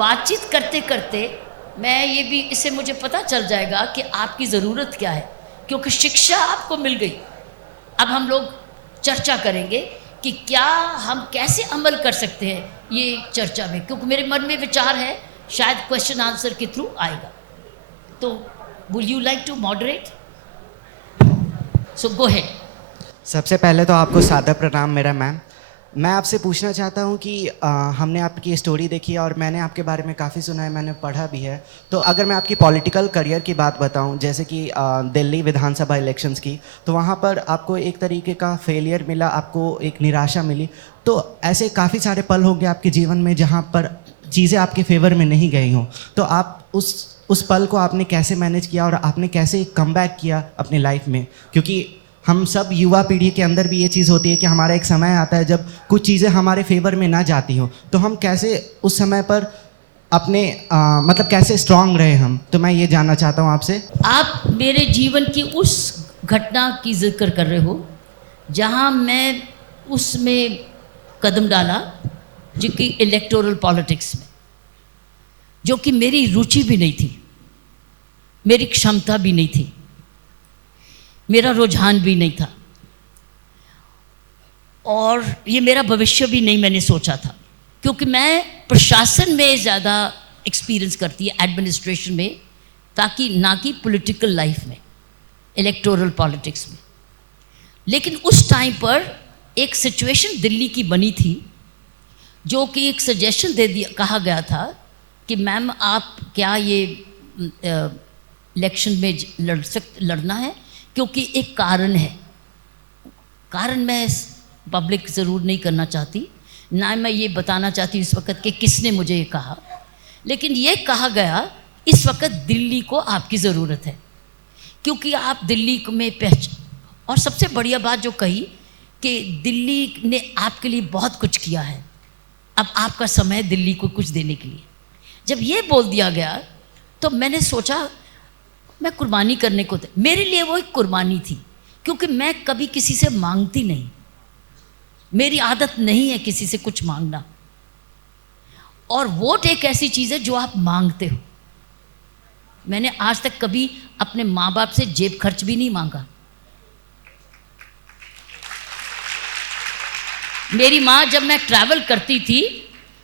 बातचीत करते करते मैं ये भी, इससे मुझे पता चल जाएगा कि आपकी ज़रूरत क्या है, क्योंकि शिक्षा आपको मिल गई। अब हम लोग चर्चा करेंगे कि क्या हम कैसे अमल कर सकते हैं ये चर्चा में, क्योंकि मेरे मन में विचार है शायद क्वेश्चन आंसर के थ्रू आएगा। तो will you like to moderate? So go ahead. सबसे पहले तो आपको सादर प्रणाम मेरा मैम। मैं आपसे पूछना चाहता हूँ कि हमने आपकी स्टोरी देखी है और मैंने आपके बारे में काफ़ी सुना है, मैंने पढ़ा भी है। तो अगर मैं आपकी पॉलिटिकल करियर की बात बताऊँ, जैसे कि दिल्ली विधानसभा इलेक्शंस की, तो वहाँ पर आपको एक तरीके का फेलियर मिला, आपको एक निराशा मिली। तो ऐसे काफ़ी सारे पल होंगे आपके जीवन में जहाँ पर चीज़ें आपके फेवर में नहीं गई हों, तो आप उस पल को आपने कैसे मैनेज किया और आपने कैसे कमबैक किया अपनी लाइफ में? क्योंकि हम सब युवा पीढ़ी के अंदर भी ये चीज़ होती है कि हमारा एक समय आता है जब कुछ चीज़ें हमारे फेवर में ना जाती हो, तो हम कैसे उस समय पर अपने मतलब कैसे स्ट्रांग रहे हम, तो मैं ये जानना चाहता हूँ आपसे। आप मेरे जीवन की उस घटना की जिक्र कर रहे हो जहाँ मैं उसमें कदम डाला, जो कि इलेक्टोरल पॉलिटिक्स में, जो कि मेरी रुचि भी नहीं थी, मेरी क्षमता भी नहीं थी, मेरा रुझान भी नहीं था, और ये मेरा भविष्य भी नहीं मैंने सोचा था, क्योंकि मैं प्रशासन में ज़्यादा एक्सपीरियंस करती है, एडमिनिस्ट्रेशन में, ताकि ना कि पॉलिटिकल लाइफ में, इलेक्टोरल पॉलिटिक्स में। लेकिन उस टाइम पर एक सिचुएशन दिल्ली की बनी थी, जो कि एक सजेशन दे दिया, कहा गया था कि मैम आप क्या ये इलेक्शन में लड़ना है, क्योंकि एक कारण है। कारण मैं पब्लिक ज़रूर नहीं करना चाहती, ना मैं ये बताना चाहती इस वक्त कि किसने मुझे ये कहा, लेकिन ये कहा गया इस वक्त दिल्ली को आपकी ज़रूरत है, क्योंकि आप दिल्ली में और सबसे बढ़िया बात जो कही कि दिल्ली ने आपके लिए बहुत कुछ किया है, अब आपका समय दिल्ली को कुछ देने के लिए। जब ये बोल दिया गया तो मैंने सोचा मैं कुर्बानी करने को, मेरे लिए वो एक कुर्बानी थी, क्योंकि मैं कभी किसी से मांगती नहीं, मेरी आदत नहीं है किसी से कुछ मांगना, और वोट एक ऐसी चीज़ है जो आप मांगते हो। मैंने आज तक कभी अपने माँ बाप से जेब खर्च भी नहीं मांगा। मेरी माँ जब मैं ट्रैवल करती थी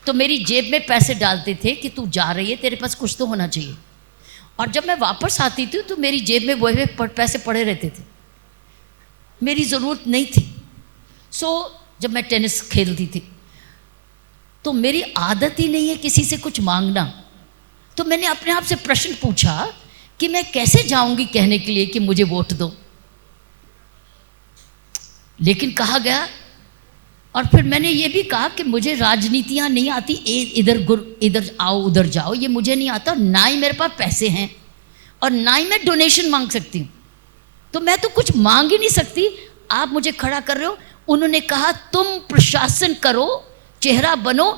तो मेरी जेब में पैसे डालते थे कि तू जा रही है, तेरे पास कुछ तो होना चाहिए, और जब मैं वापस आती थी तो मेरी जेब में वही पैसे पड़े रहते थे, मेरी ज़रूरत नहीं थी। जब मैं टेनिस खेलती थी तो मेरी आदत ही नहीं है किसी से कुछ मांगना, तो मैंने अपने आप से प्रश्न पूछा कि मैं कैसे जाऊंगी कहने के लिए कि मुझे वोट दो। लेकिन कहा गया, और फिर मैंने ये भी कहा कि मुझे राजनीतियाँ नहीं आती, इधर आओ उधर जाओ, ये मुझे नहीं आता, ना ही मेरे पास पैसे हैं और ना ही मैं डोनेशन मांग सकती हूँ, तो मैं तो कुछ मांग ही नहीं सकती। आप मुझे खड़ा कर रहे हो। उन्होंने कहा तुम प्रशासन करो, चेहरा बनो,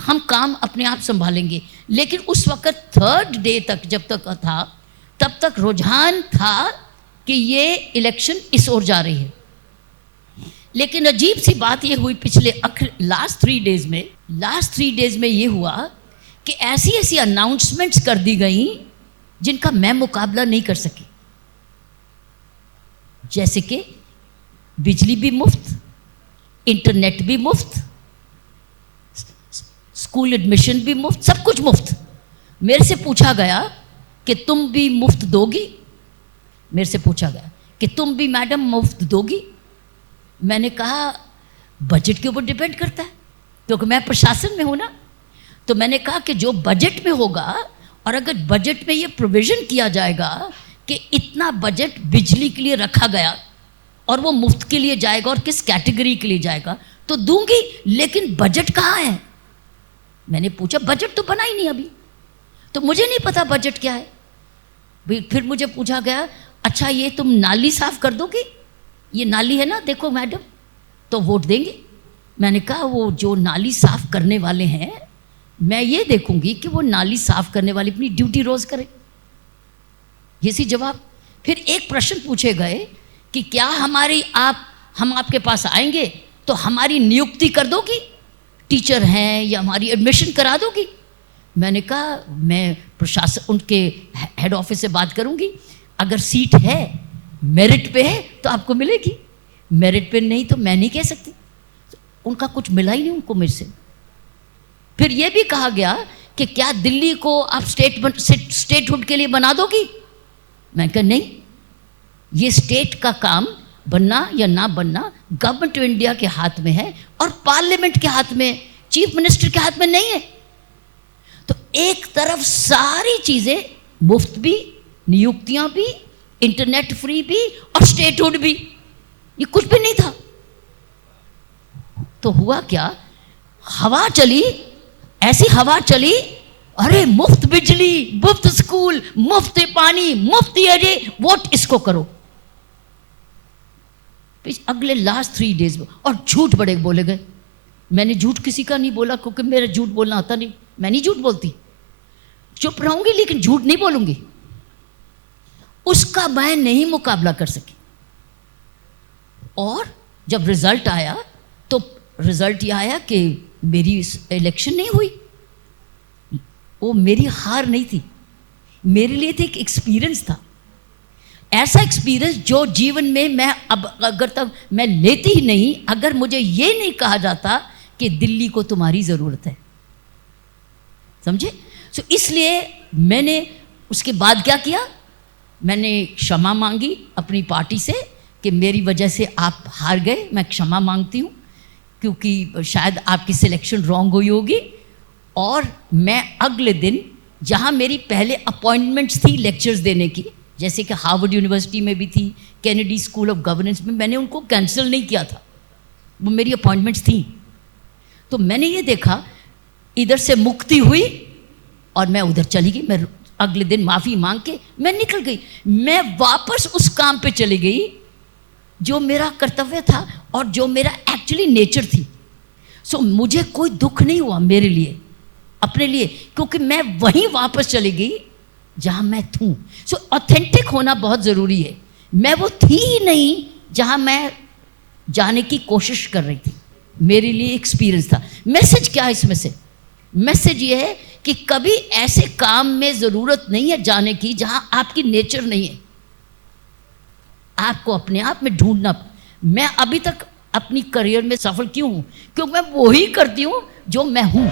हम काम अपने आप संभालेंगे। लेकिन उस वक्त 3rd डे तक जब तक था तब तक रुझान था कि ये इलेक्शन इस ओर जा रही है। लेकिन अजीब सी बात ये हुई पिछले लास्ट 3 डेज में ये हुआ कि ऐसी ऐसी अनाउंसमेंट्स कर दी गई जिनका मैं मुकाबला नहीं कर सकी, जैसे कि बिजली भी मुफ्त, इंटरनेट भी मुफ्त, स्कूल एडमिशन भी मुफ्त, सब कुछ मुफ्त। मेरे से पूछा गया कि तुम भी मुफ्त दोगी, मेरे से पूछा गया कि तुम भी मैडम मुफ्त दोगी। मैंने कहा बजट के ऊपर डिपेंड करता है, क्योंकि मैं प्रशासन में हूँ ना। तो मैंने कहा कि जो बजट में होगा, और अगर बजट में ये प्रोविज़न किया जाएगा कि इतना बजट बिजली के लिए रखा गया और वो मुफ्त के लिए जाएगा और किस कैटेगरी के लिए जाएगा, तो दूंगी। लेकिन बजट कहाँ है? मैंने पूछा, बजट तो बना ही नहीं अभी, तो मुझे नहीं पता बजट क्या है। फिर मुझे पूछा गया, अच्छा ये तुम नाली साफ कर दोगे, ये नाली है ना, देखो मैडम, तो वोट देंगे। मैंने कहा वो जो नाली साफ करने वाले हैं, मैं ये देखूंगी कि वो नाली साफ करने वाले अपनी ड्यूटी रोज करें। ये सी जवाब। फिर एक प्रश्न पूछे गए कि क्या हम आपके पास आएंगे तो हमारी नियुक्ति कर दोगी, टीचर हैं या हमारी एडमिशन करा दोगी। मैंने कहा मैं प्रशासन उनके हेड ऑफिस से बात करूंगी, अगर सीट है मेरिट पे है तो आपको मिलेगी, मेरिट पे नहीं तो मैं नहीं कह सकती। उनका कुछ मिला ही नहीं उनको मेरे से। फिर ये भी कहा गया कि क्या दिल्ली को आप स्टेटहुड के लिए बना दोगी? मैं कहा नहीं, ये स्टेट का काम बनना या ना बनना गवर्नमेंट ऑफ इंडिया के हाथ में है और पार्लियामेंट के हाथ में, चीफ मिनिस्टर के हाथ में नहीं है। तो एक तरफ सारी चीजें मुफ्त भी, नियुक्तियां भी, इंटरनेट फ्री भी और स्टेटहुड भी, ये कुछ भी नहीं था। तो हुआ क्या, हवा चली, ऐसी हवा चली, अरे मुफ्त बिजली, मुफ्त स्कूल, मुफ्त पानी, मुफ्त ये, वोट इसको करो। अगले लास्ट 3 डेज में, और झूठ बड़े बोले गए। मैंने झूठ किसी का नहीं बोला क्योंकि मेरा झूठ बोलना आता नहीं, मैं नहीं झूठ बोलती, चुप रहूंगी लेकिन झूठ नहीं बोलूंगी। उसका मैं नहीं मुकाबला कर सकी। और जब रिजल्ट आया तो रिजल्ट ये आया कि मेरी इलेक्शन नहीं हुई। वो मेरी हार नहीं थी, मेरे लिए तो एक एक्सपीरियंस था, ऐसा एक्सपीरियंस जो जीवन में मैं अब अगर तक मैं लेती ही नहीं, अगर मुझे ये नहीं कहा जाता कि दिल्ली को तुम्हारी ज़रूरत है, समझे। सो इसलिए मैंने उसके बाद क्या किया, मैंने क्षमा मांगी अपनी पार्टी से कि मेरी वजह से आप हार गए, मैं क्षमा मांगती हूँ क्योंकि शायद आपकी सिलेक्शन रॉन्ग हुई होगी। और मैं अगले दिन, जहाँ मेरी पहले अपॉइंटमेंट्स थी लेक्चर्स देने की, जैसे कि हार्वर्ड यूनिवर्सिटी में भी थी, कैनेडी स्कूल ऑफ गवर्नेंस में, मैंने उनको कैंसिल नहीं किया था, वो मेरी अपॉइंटमेंट्स थी। तो मैंने ये देखा इधर से मुक्ति हुई और मैं उधर चली गई। मैं अगले दिन माफ़ी मांग के मैं निकल गई, मैं वापस उस काम पे चली गई जो मेरा कर्तव्य था और जो मेरा एक्चुअली नेचर थी। सो मुझे कोई दुख नहीं हुआ मेरे लिए, अपने लिए, क्योंकि मैं वहीं वापस चली गई जहाँ मैं थूँ। सो ऑथेंटिक होना बहुत ज़रूरी है। मैं वो थी ही नहीं जहाँ मैं जाने की कोशिश कर रही थी, मेरे लिए एक्सपीरियंस था। मैसेज क्या है इसमें से? मैसेज ये है कि कभी ऐसे काम में ज़रूरत नहीं है जाने की जहाँ आपकी नेचर नहीं है, आपको अपने आप में ढूंढना। मैं अभी तक अपनी करियर में सफल क्यों हूँ? क्योंकि मैं वही करती हूँ जो मैं हूँ।